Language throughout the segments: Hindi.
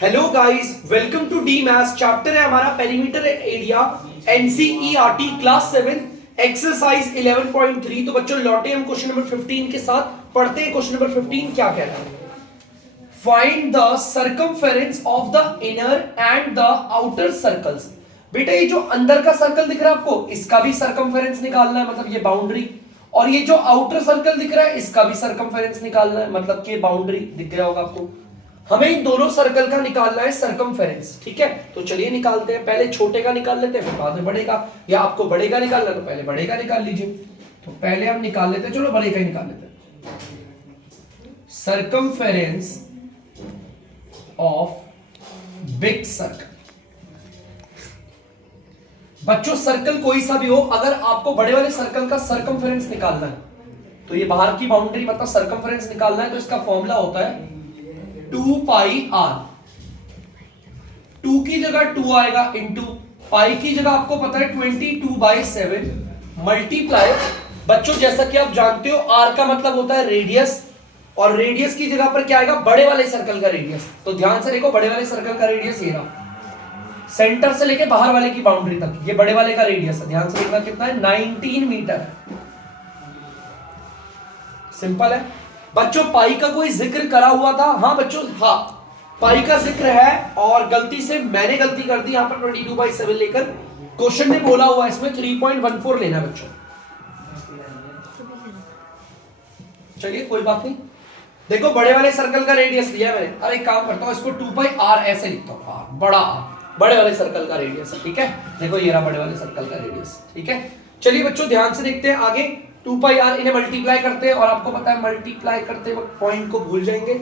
Hello guys, welcome to the maths. Chapter है हमारा perimeter area, NCERT class 7 exercise 11.3। तो बच्चों लौटे हम क्वेश्चन नंबर 15 के साथ। पढ़ते हैं क्वेश्चन नंबर 15 क्या कह रहा है। Find the circumference of the inner and the outer circles. बेटा ये जो अंदर का सर्कल दिख रहा है आपको, इसका भी सर्कमफेरेंस निकालना है, मतलब ये बाउंड्री। और ये जो आउटर सर्कल दिख रहा है, इसका भी सर्कमफेरेंस निकालना है, मतलब कि बाउंड्री दिख गया होगा आपको। हमें इन दोनों सर्कल का निकालना है सर्कमफेरेंस, ठीक है। तो चलिए निकालते हैं। पहले छोटे का निकाल लेते हैं, फिर बाद में बड़े का। या आपको बड़े का निकालना है तो पहले बड़े का निकाल लीजिए। तो पहले हम निकाल लेते हैं, चलो बड़े का ही निकाल लेते हैं। Circumference of big circle. बच्चों सर्कल कोई सा भी हो, अगर आपको बड़े वाले सर्कल का सर्कमफेरेंस निकालना है, तो ये बाहर की बाउंड्री मतलब सर्कमफेरेंस निकालना है, तो इसका फॉर्मूला होता है 2 पाई आर। 2 की जगह 2 आएगा इंटू पाई की जगह आपको पता है 22/7 मल्टीप्लाई। बच्चों जैसा कि आप जानते हो आर का मतलब होता है रेडियस, और रेडियस की जगह पर क्या आएगा, बड़े वाले सर्कल का रेडियस। तो ध्यान से देखो, बड़े वाले सर्कल का रेडियस ये रहा, सेंटर से लेके बाहर वाले की बाउंड्री तक, ये बड़े वाले का रेडियस है। ध्यान से देखना कितना है, 19 मीटर। सिंपल है बच्चों। पाई का कोई जिक्र करा हुआ था? हाँ बच्चों, हाँ पाई का जिक्र है, और गलती से मैंने गलती कर दी, यहां पर 22/7 लेकर। क्वेश्चन में बोला हुआ इसमें 3.14 लेना है बच्चों। चलिए कोई बात नहीं। देखो बड़े वाले सर्कल का रेडियस लिया मैंने। अरे एक काम करता हूं, इसको 2 पाई आर ऐसे लिखता हूं, आर बड़ा आर बड़े वाले सर्कल का रेडियस है, ठीक है। देखो ये रहा बड़े वाले सर्कल का रेडियस, ठीक है। चलिए बच्चों ध्यान से देखते हैं आगे। 2 पाई आर, इन्हें मल्टीप्लाई करते हैं, और आपको पता है मल्टीप्लाई करते वक्त पॉइंट को भूल जाएंगे।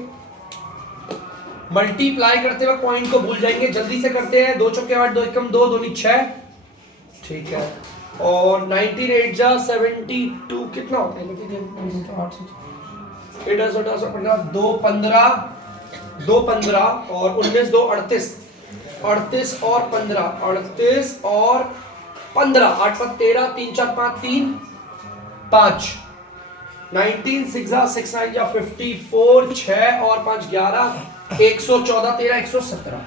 मल्टीप्लाई करते वक्त पॉइंट को भूल जाएंगे। जल्दी से करते हैं। 2 चौके 8, 2 एकम 2, 2 नी 6, ठीक है। और 19 8 जा 72 कितना होता है? 2 15 2 15 और 19 2 38 38 और 15 38 और 15 8 5 13 3 4 5 3 5 19 6 6 9 या 54 6 और 5 11 114 13 117।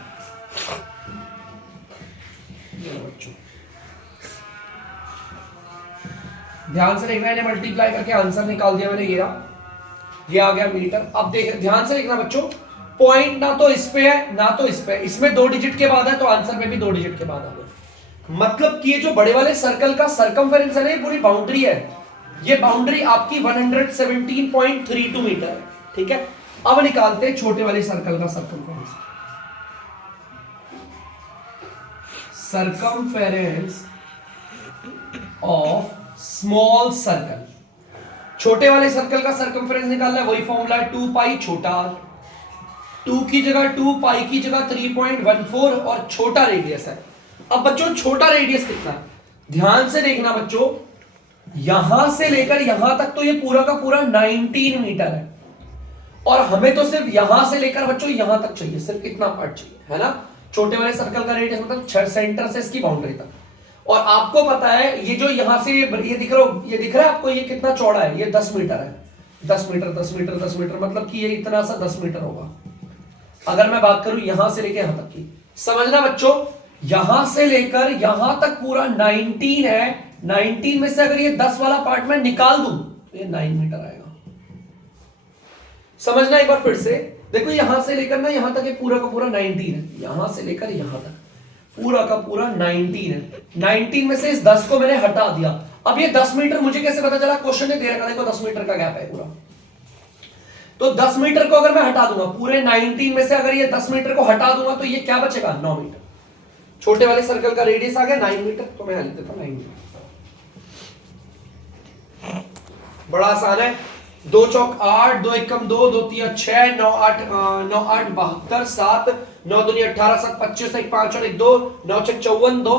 ध्यान से देखना, इन्हें मल्टीप्लाई करके आंसर निकाल दिया मैंने। ये आ गया मीटर। अब देख ध्यान से देखना बच्चों, पॉइंट ना तो इस पे है ना तो इस पे। इसमें 2 डिजिट के बाद है तो आंसर में भी 2 डिजिट के बाद आ गया। मतलब कि ये जो बड़े वाले सर्कल का सर्कमफेरेंस है ना, ये पूरी बाउंड्री है। ये बाउंड्री आपकी 117.32 मीटर है, ठीक है। अब निकालते हैं छोटे वाले सर्कल का circumference. Circumference of small circle. छोटे वाले सर्कल का सर्कमफेरेंस निकालना है, वही फॉर्मूला है 2 पाई छोटा। 2 की जगह 2, पाई की जगह 3.14, और छोटा रेडियस है। अब बच्चों छोटा रेडियस कितना है, ध्यान से देखना बच्चों। यहां से लेकर यहां तक तो ये पूरा का पूरा 19 मीटर है, और हमें तो सिर्फ यहां से लेकर बच्चों यहां तक चाहिए, सिर्फ इतना पार्ट चाहिए, है ना। छोटे वाले सर्कल का रेडियस मतलब सेंटर से इसकी बाउंड्री तक। और आपको पता है ये जो यहां से ये दिख रहा है आपको, ये कितना चौड़ा है, ये 10 मीटर है। 10 मीटर 10 मीटर 10 मीटर मतलब कि ये इतना सा 10 मीटर होगा। अगर मैं बात करूं यहां से लेकर यहां तक की, समझना बच्चों, यहां से लेकर यहां तक पूरा 19 है। 19 में से अगर ये 10 वाला पार्ट मैं निकाल दूं तो ये 9 मीटर आएगा। समझना एक बार फिर से। देखो यहां से लेकर ना यहां तक ये पूरा का पूरा 19 है, यहां से लेकर यहां तक पूरा का पूरा 19 है। 19 में से इस 10 को मैंने हटा दिया। अब ये 10 मीटर मुझे कैसे पता चला, क्वेश्चन ने दे रखा, देखो 10 मीटर का गैप है पूरा। तो 10 मीटर को अगर मैं हटा दूंगा, पूरे 19 में से अगर ये 10 मीटर को हटा दूंगा तो ये क्या बचेगा, 9 मीटर। छोटे वाले सर्कल का रेडियस आ गया 9 मीटर, तो मैं लिख देता हूं 9 मीटर। बड़ा आसान है। 2 चौक 8, 2 एकम 2, 2 3 6 9 8 9 8 72 7 9 दूनी 18 7 25 1 5 और 1 2 9 6 54 2,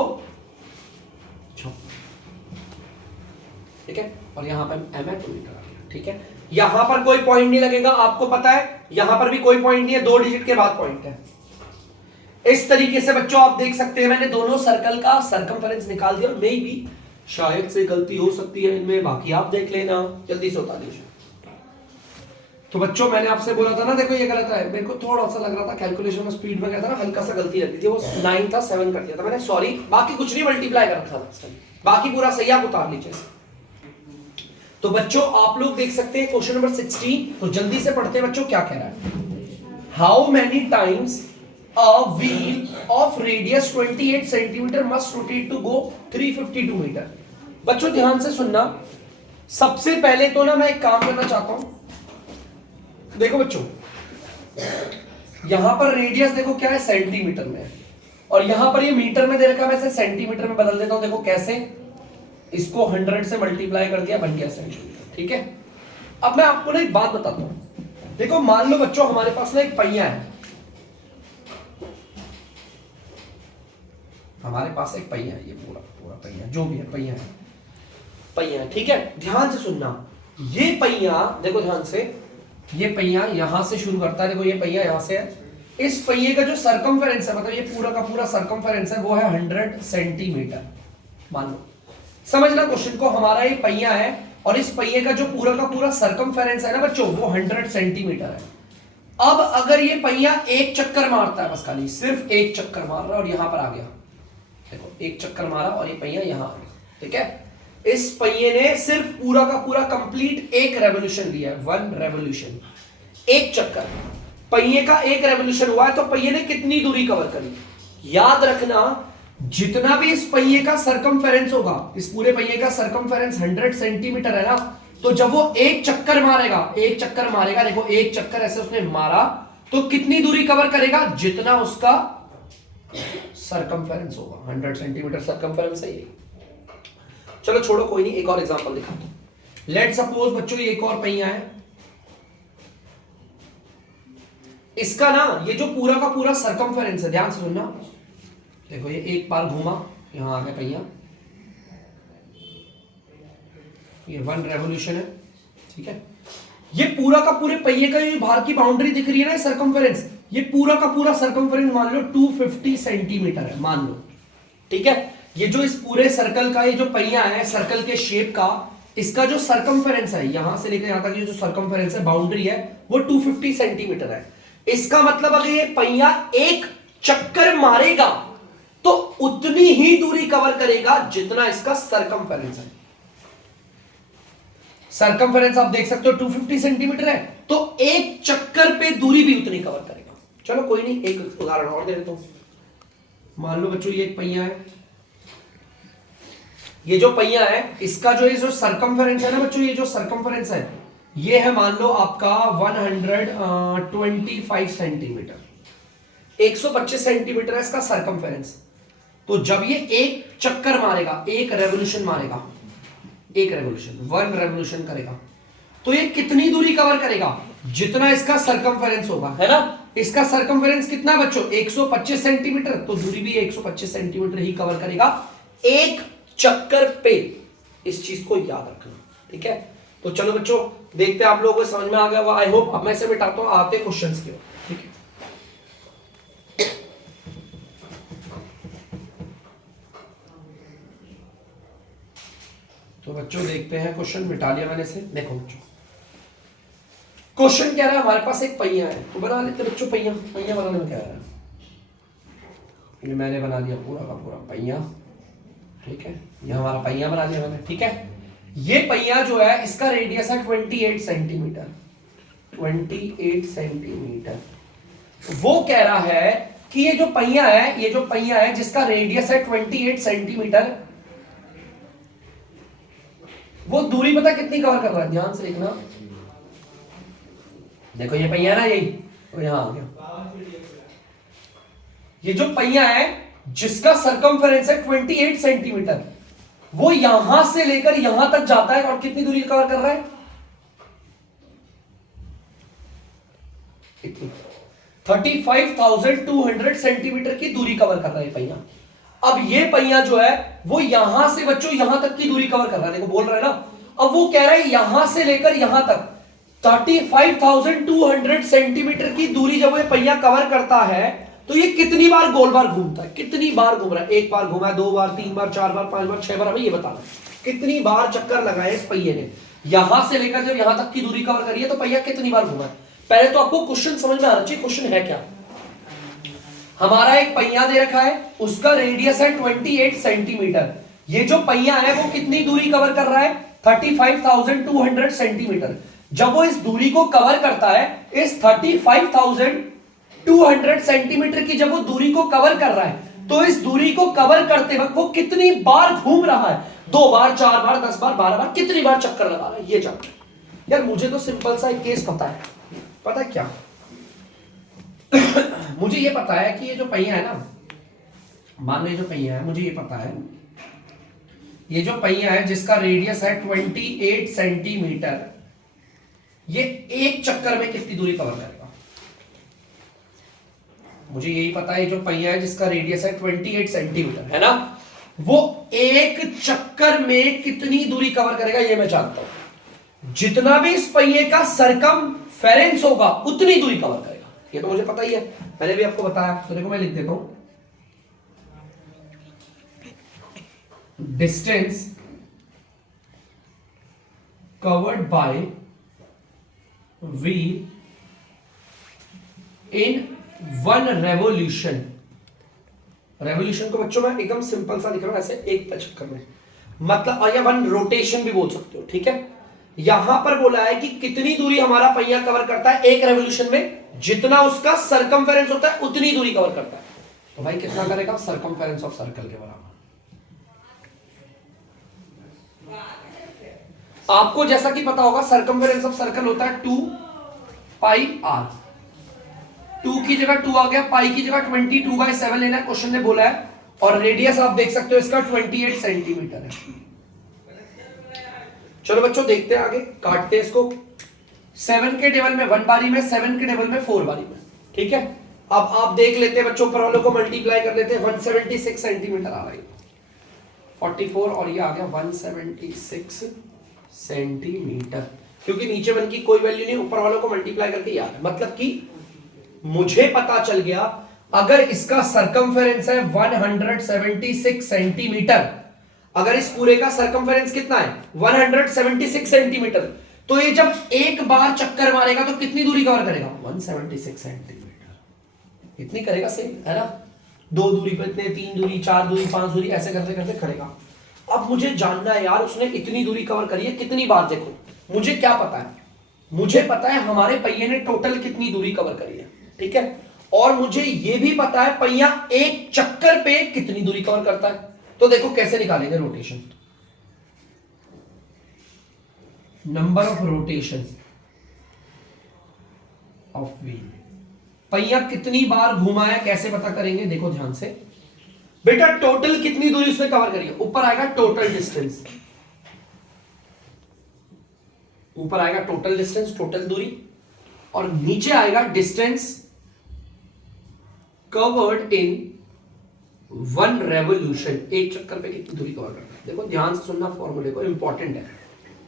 ठीक है। और यहां पर एम है 2 मीटर आ गया, ठीक है। यहां पर कोई पॉइंट नहीं लगेगा, आपको पता है। यहां पर भी कोई पॉइंट नहीं है, 2 डिजिट के बाद पॉइंट है। इस तरीके से बच्चों आप देख सकते हैं, मैंने दोनों सर्कल का सर्कमफेरेंस निकाल दिया। मे भी शायद से गलती हो सकती है इनमें, बाकी आप देख लेना। जल्दी से बता दीजिए तो बच्चों मैंने आपसे बोला था ना, देखो ये गलत है, मेरे को थोड़ा सा लग रहा था कैलकुलेशन में स्पीड में गया था ना, हल्का सा गलती लगी थी, वो 9 था 7 कर दिया था मैंने, सॉरी। बाकी कुछ नहीं मल्टीप्लाई कर रखा था, बाकी पूरा सही, आप उतार लीजिए। तो बच्चों आप लोग देख सकते हैं क्वेश्चन नंबर 16, तो जल्दी से पढ़ते हैं बच्चों क्या कह रहा है। How many times a wheel of radius 28 centimetre must rotate to go 352 metre. बच्चों ध्यान से सुनना, सबसे पहले तो ना मैं एक काम करना चाहता हूं, देखो बच्चों यहां पर रेडियस देखो क्या है, सेंटीमीटर में है, और यहां पर ये मीटर में दे रखा है, मैं इसे सेंटीमीटर में बदल देता हूं। देखो कैसे, इसको 100 से मल्टीप्लाई कर दिया, बन गया सेंटीमीटर, ठीक है। अब मैं आपको ना एक बात बताता हूं, देखो मान लो बच्चों हमारे पास ना एक पहिया है, हमारे पास एक पहिया है, ये पूरा पूरा पहिया जो भी है पहिया है, पहिया है, ठीक है। ध्यान से सुनना, ये पहिया देखो ध्यान से, ये पहिया यहां से शुरू करता है, देखो ये पहिया यहां से है, इस पहिए का जो सरकमफेरेंस है, मतलब ये पूरा का पूरा सरकमफेरेंस है, वो है 100 सेंटीमीटर, मान लो। समझना क्वेश्चन को, हमारा ये पहिया है और इस पहिए का जो पूरा का पूरा सरकमफेरेंस है ना बच्चों, वो 100 सेंटीमीटर है। अब अगर ये पहिया एक चक्कर मारता है, बस खाली सिर्फ एक चक्कर मार रहा है और यहां पर आ गया, देखो एक चक्कर मारा और ये पहिया यहां आ गया, ठीक है। इस पहिए ने सिर्फ पूरा का पूरा कंप्लीट एक रेवोल्यूशन लिया है, 1 रेवोल्यूशन, एक चक्कर, पहिए का एक रेवोल्यूशन हुआ है, तो पहिए ने कितनी दूरी कवर करी। याद रखना, जितना भी इस पहिए का सरकमफेरेंस होगा, इस पूरे पहिए का सरकमफेरेंस 100 सेंटीमीटर है ना, तो जब वो एक चक्कर मारेगा, एक चक्कर मारेगा, देखो एक चक्कर ऐसे उसने मारा, तो कितनी दूरी कवर करेगा, जितना उसका सरकमफेरेंस होगा, 100 सेंटीमीटर सरकमफेरेंस है ये। चलो छोड़ो कोई नहीं, एक और एग्जांपल दिखाता हूं। लेट सपोज बच्चों ये एक और पहिया है, इसका ना ये जो पूरा का पूरा सरकमफेरेंस है, ध्यान से सुनना, देखो ये एक बार घूमा, यहां आ गया पहिया, ये 1 रेवोल्यूशन है, ठीक है। ये पूरा का पूरे पहिए का ये बाहर की बाउंड्री दिख रही है ना, सरकमफेरेंस, ये पूरा का पूरा सरकमफेरेंस मान लो 250 सेंटीमीटर है, मान लो, ठीक है। ये जो इस पूरे सर्कल का ये जो पहिया है, सर्कल के शेप का, इसका जो सरकमफेरेंस है, यहां से लेकर यहां तक ये जो सरकमफेरेंस है, बाउंड्री है, वो 250 सेंटीमीटर है। इसका मतलब अगर ये पहिया एक चक्कर मारेगा तो उतनी ही दूरी कवर करेगा जितना इसका सरकमफेरेंस है। सरकमफेरेंस आप देख सकते हो 250 सेंटीमीटर है, तो एक चक्कर पे दूरी भी उतनी कवर करेगा। चलो कोई नहीं, एक उदाहरण और दे देता हूं। मान लो बच्चों ये एक पहिया है, ये जो पहिया है, इसका जो ये जो सरकमफेरेंस है ना बच्चों, ये जो सरकमफेरेंस है, ये है मान लो आपका 125 सेंटीमीटर, 125 सेंटीमीटर है इसका सरकमफेरेंस। तो जब ये एक चक्कर मारेगा, एक रेवोल्यूशन मारेगा, एक रेवोल्यूशन 1 रेवोल्यूशन करेगा, तो ये कितनी दूरी कवर करेगा, जितना इसका सरकमफेरेंस होगा, है ना। इसका सरकमफेरेंस कितना बच्चों, 125 सेंटीमीटर, तो दूरी भी 125 सेंटीमीटर ही कवर करेगा एक चक्कर पे। इस चीज को याद रखना, ठीक है। तो चलो बच्चों देखते हैं आप लोगों को समझ में आ गया हुआ, आई होप। अब मैं इसे मिटाता हूं, आते क्वेश्चंस की ओर, ठीक है। तो बच्चों देखते हैं, क्वेश्चन मिटा लिया मैंने इसे। देखो बच्चों क्वेश्चन क्या रहा है, हमारे पास एक पहिया है, तो बना लेते बच्चों पहिया। पहिया बनाने में क्या है, ये मैंने बना दिया पूरा का पूरा पहिया, ठीक है। ये हमारा पहिया बना दिया मैंने, ठीक है। ये पहिया जो है इसका रेडियस है 28 सेंटीमीटर, 28 सेंटीमीटर। वो कह रहा है कि ये जो पहिया है, ये जो पहिया है जिसका रेडियस है 28 सेंटीमीटर, वो दूरी पता कितनी कवर कर रहा है, ध्यान से देखना। देखो ये पहिया ना, यही तो यहां आ गया। ये जो पहिया है जिसका सरकमफेरेंस है 28 सेंटीमीटर, वो यहां से लेकर यहां तक जाता है और कितनी दूरी कवर कर रहा है, इतनी 35,200 सेंटीमीटर की दूरी कवर कर रहा है पहिया। अब ये पहिया जो है वो यहां से बच्चों यहां तक की दूरी कवर कर रहा है, देखो बोल रहा है ना। अब वो कह रहा है यहां से लेकर यहां तक 35,200 सेंटीमीटर की दूरी जब ये पहिया कवर करता है, तो ये कितनी बार गोल बार घूमता है, कितनी बार घूम रहा है, एक बार घूमा है, 2 बार, 3 बार, 4 बार, 5 बार, 6 बार, हमें ये बताना है कितनी बार चक्कर लगाए इस पहिए ने। यहां से लेकर जब यहां तक की दूरी कवर करी है तो पहिया कितनी बार घुमा है। पहले तो आपको क्वेश्चन समझ में आना चाहिए, क्वेश्चन है क्या। हमारा एक पहिया दे रखा है, उसका रेडियस है 28 सेंटीमीटर। ये जो पहिया है वो कितनी दूरी कवर कर रहा है, 35,200 सेंटीमीटर। जब वो इस दूरी को कवर करता है, इस 35,200 सेंटीमीटर की जब वो दूरी को कवर कर रहा है, तो इस दूरी को कवर करते वक्त वो कितनी बार घूम रहा है, 2 बार, 4 बार, 10 बार, 12 बार, कितनी बार चक्कर लगा रहा है, ये जानना है। यार मुझे तो सिंपल सा एक केस पता है, पता है क्या मुझे ये पता है कि ये जो पहिया है ना, मान लो ये जो पहिया है, मुझे ये पता है, ये जो पहिया है जिसका रेडियस है 28 सेंटीमीटर, ये एक चक्कर में कितनी दूरी कवर करेगा। मुझे यही पता है, जो पहिया है जिसका रेडियस है 28 सेंटीमीटर, है ना, वो एक चक्कर में कितनी दूरी कवर करेगा ये मैं जानता हूं। जितना भी इस पहिए का सरकमफेरेंस होगा उतनी दूरी कवर करेगा, ये तो मुझे पता ही है, मैंने भी आपको बताया। तो देखो मैं लिख देता हूं, distance covered by wheel in 1 revolution. Revolution को बच्चों मैं एकदम सिंपल सा लिख रहा हूं, ऐसे एक चक्कर में, मतलब या 1 रोटेशन भी बोल सकते हो, ठीक है। यहां पर बोला है कि कितनी दूरी हमारा पहिया कवर करता है एक रेवोल्यूशन में, जितना उसका सरकमफेरेंस होता है उतनी दूरी कवर करता है। तो भाई कितना करेगा, सरकमफेरेंस ऑफ सर्कल के बराबर। आपको जैसा कि पता होगा सरकमफेरेंस ऑफ सर्कल होता है 2 पाई r। 2 की जगह 2 आ गया, पाई की जगह 22/7 लेना है, क्वेश्चन ने बोला है। और रेडियस आप देख सकते हो इसका 28 सेंटीमीटर है। चलो बच्चों देखते हैं आगे, काटते हैं इसको। 7 के टेबल में 1 बारी में, 7 के टेबल में 4 बारी में, ठीक है। अब आप देख लेते हैं बच्चों, ऊपर वालों को मल्टीप्लाई कर लेते हैं, 176 सेंटीमीटर आ रहा है, 44 और ये आ गया 176 सेंटीमीटर, क्योंकि नीचे वन की कोई वैल्यू नहीं, ऊपर वालों को मल्टीप्लाई करके याद है। मतलब कि मुझे पता चल गया अगर इसका सरकमफेरेंस है 176 सेंटीमीटर, अगर इस पूरे का सरकमफेरेंस कितना है 176 सेंटीमीटर, तो ये जब एक बार चक्कर मारेगा तो कितनी दूरी कवर करेगा, 176 सेंटीमीटर इतनी करेगा, सेम है ना। 2 दूरी पर इतने, 3 दूरी, 4 दूरी, 5 दूरी, ऐसे करते करते करेगा। अब मुझे जानना है यार उसने इतनी दूरी कवर करी है कितनी बार। देखो मुझे क्या पता है, मुझे पता है हमारे पहिए ने टोटल कितनी दूरी कवर करी है, ठीक है। और मुझे यह भी पता है पहिया एक चक्कर पे कितनी दूरी कवर करता है। तो देखो कैसे निकालेंगे rotation, number of rotation of wheel, पहिया कितनी बार घुमा है कैसे पता करेंगे। देखो ध्यान से बेटा, टोटल कितनी दूरी उसने कवर करी है, ऊपर आएगा टोटल डिस्टेंस, ऊपर आएगा टोटल डिस्टेंस, टोटल दूरी, और नीचे आएगा डिस्टेंस कवर्ड इन 1 रेवोल्यूशन, एक चक्कर पे कितनी दूरी कवर करता है। देखो ध्यान से सुनना, फॉर्मूले को, इंपॉर्टेंट है।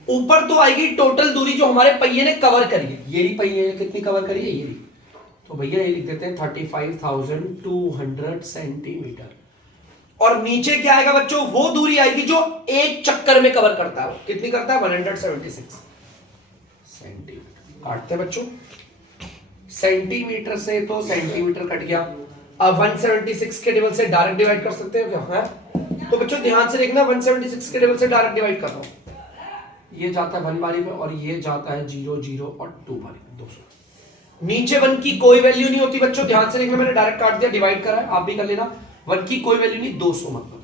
ऊपर तो आएगी टोटल दूरी जो हमारे पहिए ने कवर करी है, ये रही पहिए ने कितनी कवर करी है, ये रही। तो भैया ये लिख देते हैं 35,200 सेंटीमीटर। और नीचे क्या आएगा बच्चों, वो दूरी आएगी जो एक चक्कर में कवर करता है। कितनी करता है, 176 सेंटीमीटर। काटते बच्चों, सेंटीमीटर से तो सेंटीमीटर कट गया। अब 176 के टेबल से डायरेक्ट डिवाइड कर सकते हो क्या, है? तो बच्चों ध्यान से देखना, 176 के टेबल से डायरेक्ट डिवाइड कर रहा हूं। ये जाता है 1 बारी पे और ये जाता है 0, 0 और 2 बारी पे, 200। नीचे 1 की कोई वैल्यू नहीं होती बच्चों, ध्यान से देखना, मैंने डायरेक्ट काट दिया, डिवाइड करा है, आप भी कर लेना। 1 की कोई वैल्यू नहीं, 200 मतलब।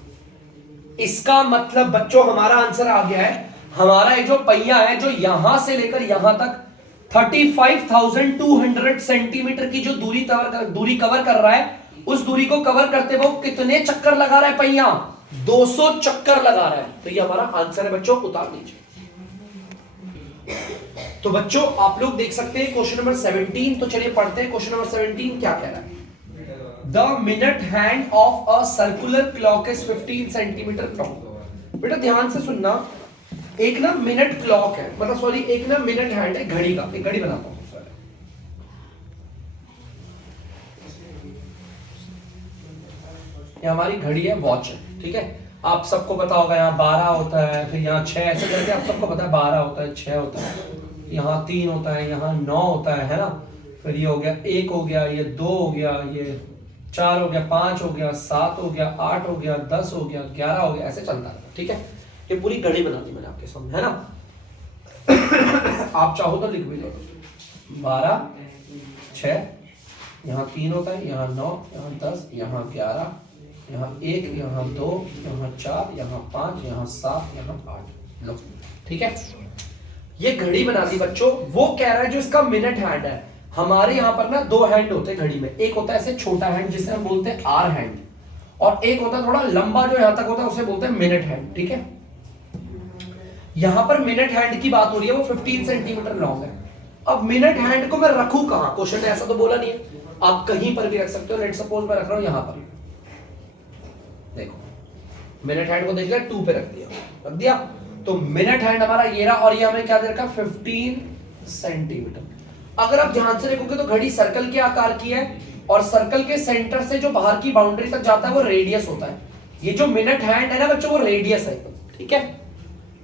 इसका मतलब बच्चों हमारा आंसर आ गया है, हमारा ये जो पहिया है जो यहां से लेकर यहां तक 35,200 सेंटीमीटर की जो दूरी कवर कर रहा है, उस दूरी को कवर करते वो कितने चक्कर लगा रहा है पहिया, 200 चक्कर लगा रहा है। तो ये हमारा आंसर है बच्चों, उतार दीजिए। तो बच्चों आप लोग देख सकते हैं क्वेश्चन नंबर 17। तो चलिए पढ़ते हैं क्वेश्चन नंबर 17 क्या कह रहा है। The minute hand of a circular clock is 15 centimetre long. बेटा ध्यान से सुनना, एक ना मिनट क्लॉक है, मतलब सॉरी एक ना मिनट हैंड है घड़ी का, एक घड़ी बनाता हूं। ये हमारी घड़ी है, वॉच है, ठीक है। आप सबको पता होगा यहाँ 12 होता है, फिर यहाँ 6, ऐसे करके आप सबको पता है 12 होता है, 6 होता है, यहाँ 3 होता है, यहाँ 9 होता है ना। फिर ये हो गया 1 हो गया, ये 2 हो गया, ये 4 हो गया, 5 हो गया, 7 हो गया, 8 हो गया, 10 हो गया, 11 हो गया, ऐसे चलता है। ठीक है, ये पूरी घड़ी बना दी मैंने आपके सामने, है ना। आप चाहो तो लिख भी लो, 12, 6, यहाँ 3 होता है, यहाँ 9, यहाँ 10, यहाँ 11, यहाँ 1, यहाँ 2, यहाँ 4, यहाँ 5, यहाँ 7, यहाँ 8। लो ठीक है, ये घड़ी बना दी बच्चों। वो कह रहा है जो इसका मिनट हैंड है, हमारे यहाँ पर ना 2 हैंड होते हैं घड़ी में। एक होता है ऐसे छोटा हैंड जिसे हम बोलते हैं आर हैंड, और एक होता है थोड़ा लंबा जो यहाँ तक होता है उसे बोलते हैं मिनट हैंड। ठीक है, यहां पर मिनट हैंड की बात हो रही है, वो 15 सेंटीमीटर लॉन्ग है। अब मिनट हैंड को मैं रखूं कहां, क्वेश्चन ने ऐसा तो बोला नहीं है, आप कहीं पर भी रख सकते हो। लेट सपोज मैं रख रहा हूं यहां पर, देखो मिनट हैंड को देख लिया, 2 पे रख दिया। तो मिनट हैंड हमारा ये रहा, और ये हमें क्या दे रखा, 15 सेंटीमीटर। अगर आप ध्यान से देखोगे तो घड़ी सर्कल के आकार की है, और सर्कल के सेंटर से जो बाहर की बाउंड्री तक जाता है वो रेडियस होता है। ये जो मिनट हैंड है ना बच्चों, वो रेडियस है। ठीक है,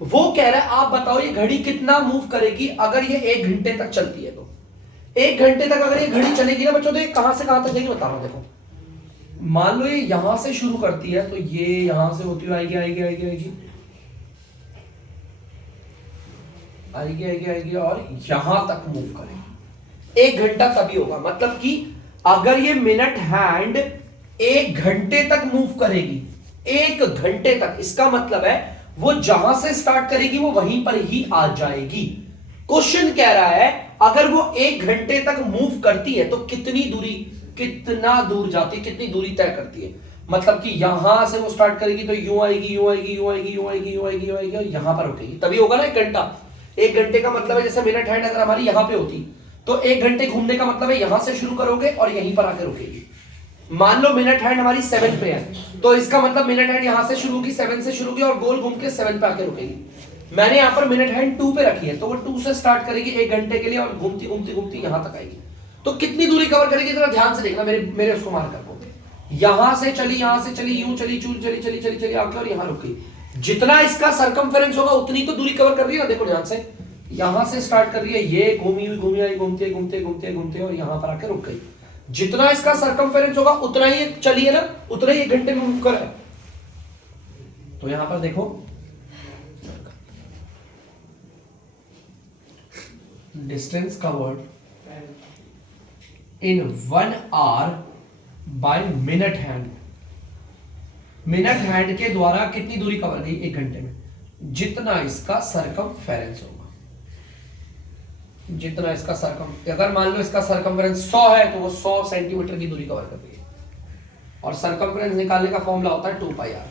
वो कह रहा है आप बताओ ये घड़ी कितना मूव करेगी अगर ये 1 घंटे तक चलती है। तो 1 घंटे तक अगर ये घड़ी चलेगी ना बच्चों, तो ये कहां से कहां तक जाएगी बता रहा हूं। देखो मान लो ये यहां से शुरू करती है, तो ये यहां से होती हुई आएगी आएगी आएगी आएगी आएगी आएगी आएगी और यहां तक मूव करेगी। 1 घंटा तभी होगा, मतलब कि अगर ये मिनट हैंड 1 घंटे तक मूव करेगी, 1 घंटे तक, इसका मतलब है वो जहां से स्टार्ट करेगी वो वहीं पर ही आ जाएगी। क्वेश्चन कह रहा है अगर वो 1 घंटे तक मूव करती है तो कितनी दूरी, कितना दूर जाती है, कितनी दूरी तय करती है। मतलब कि यहां से वो स्टार्ट करेगी तो यूं आएगी यूं आएगी यूं आएगी यूं आएगी यूं आएगी यूं आएगी और यहां पर रुकेगी, तभी होगा ना 1 घंटा। 1 घंटे का मतलब है जैसे मिनट हैंड अगर हमारी यहां पे होती तो 1 घंटे घूमने का मतलब है यहां से शुरू करोगे और यहीं पर आके रुकेगी। मान लो मिनट हैंड हमारी 7 पे है, तो इसका मतलब मिनट हैंड यहां से शुरू होगी, 7 से शुरू होगी और गोल घूम के 7 पे आके रुकेगी। मैंने यहां पर मिनट हैंड 2 पे रखी है, तो वो 2 से स्टार्ट करेगी 1 घंटे के लिए और घूमती घूमती घूमती यहां तक आएगी। तो कितनी दूरी कवर करेगी जरा ध्यान से देखना, मेरे उसको मार कर दो। यहां से चली यूं चली चली चली चली चली आके और यहां रुक गई। जितना इसका सरकमफेरेंस होगा उतनी तो दूरी कवर कर रही है ना। देखो ध्यान से, यहां से स्टार्ट कर रही है, ये घूमी आई घूमते घूमते घूमते घूमते और यहां पर आके रुक गई। जितना इसका सरकमफेरेंस होगा उतना ही चली है ना, उतना ही 1 घंटे में मूव कर है। तो यहां पर देखो distance covered in 1 hour by minute hand. Minute hand के द्वारा कितनी दूरी कवर गई 1 घंटे में, जितना इसका सरकमफेरेंस होगा, जितना इसका सरकम, अगर मान लो इसका सरकमफेरेंस 100 है तो वो 100 सेंटीमीटर की दूरी कवर कर रही है। और सरकमफेरेंस निकालने का फॉर्मूला होता है 2 पाई आर।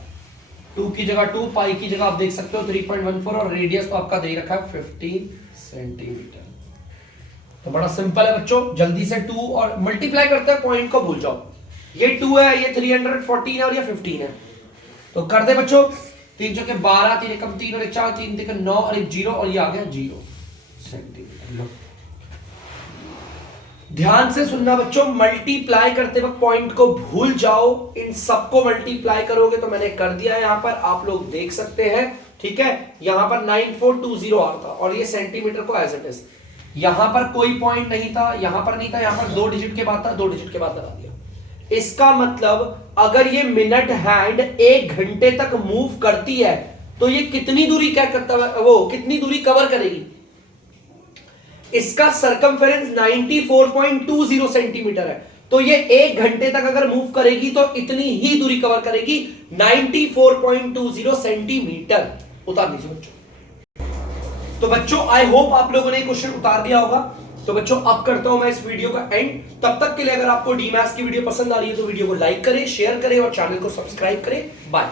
2 की जगह 2, पाई की जगह आप देख सकते हो 3.14 और रेडियस तो आपका दे रखा है 15 सेंटीमीटर। तो बड़ा सिंपल है बच्चों, जल्दी से 2 और मल्टीप्लाई करते हैं, पॉइंट को भूल जाओ। ये 2 है, ये 314 है और ये 15 है। तो कर दे बच्चों, 3 चौके 12, 3 एकम 3 और 1 4, 3 3 9 और 1 0 और ये आ गया 0 सेंटीमीटर। ध्यान से सुनना बच्चों, मल्टीप्लाई करते वक्त पॉइंट को भूल जाओ, इन सबको मल्टीप्लाई करोगे तो मैंने कर दिया है, यहां पर आप लोग देख सकते हैं। ठीक है, यहां पर 9420 आ रहा था और ये सेंटीमीटर को एज इट इज, यहां पर कोई पॉइंट नहीं था, यहां पर नहीं था, यहां पर 2 डिजिट के बाद था, 2 डिजिट के बाद लगा दिया। इसका मतलब अगर ये मिनट हैंड 1 घंटे तक मूव करती है तो ये कितनी दूरी क्या करता है, वो कितनी दूरी कवर करेगी। इसका सरकमफेरेंस 94.20 सेंटीमीटर है, तो ये 1 घंटे तक अगर मूव करेगी तो इतनी ही दूरी कवर करेगी, 94.20 सेंटीमीटर। उतार दीजिए बच्चों। तो बच्चों आई होप आप लोगों ने क्वेश्चन उतार दिया होगा। तो बच्चों अब करता हूं मैं इस वीडियो का एंड। तब तक के लिए अगर आपको डीमैथ्स की वीडियो पसंद आ रही है तो वीडियो को लाइक करें, शेयर करें और चैनल को सब्सक्राइब करें। बाय।